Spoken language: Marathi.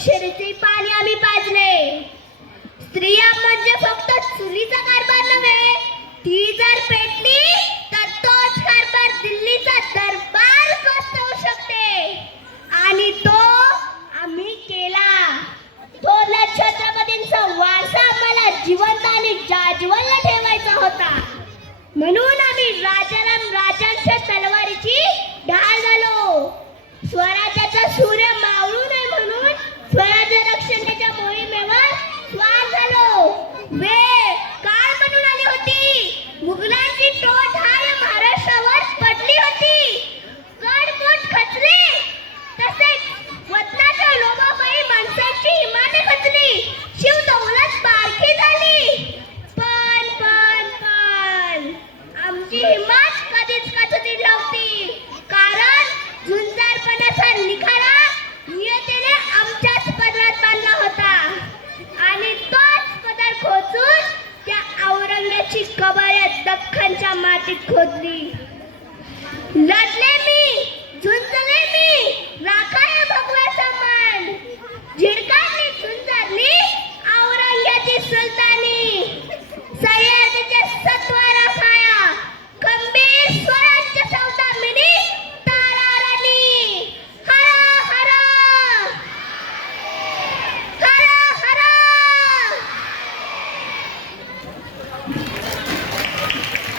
अक्षरेचे पाणी आम्ही पाजले. स्त्रिया म्हणजे फक्त चुलीचा कारभार नव्हे, ती जर पेटली तर तोच कारभार दिल्लीचा दरबार उद्ध्वस्त होऊ शकते. आणि तो आम्ही केला. थोरल्या छत्रपतींचा वारसा आम्हाला जिवंत आणि जाज्वल्य ठेवायचा होता. म्हणून आम्ही राजाराम राजांच्या तलवारीची ढाल झालो. स्वराज्याचा सूर्य मावळू नये म्हणून स्वराज्य रक्षणाच्या मोहिमेवर स्वार झालो. वेळ काळ म्हणून आली होती. मुघलांची टोळधाड या महाराष्ट्रावर पडली होती. गडकोट खचले, तसेच वतनाच्या लोभापायी माणसाची इमाने खचली. शिवदौलत पारखी झाली. पण आमची हिम्मत कधीच खचली नव्हती. कारण झुंजारपणाचा निखारा नियतीने आमच्याच पदरात बांधला होता. आणि तोच पदर खोचून त्या औरंगाची कबर या दख्खनच्या मातीत खोदली. लढले मी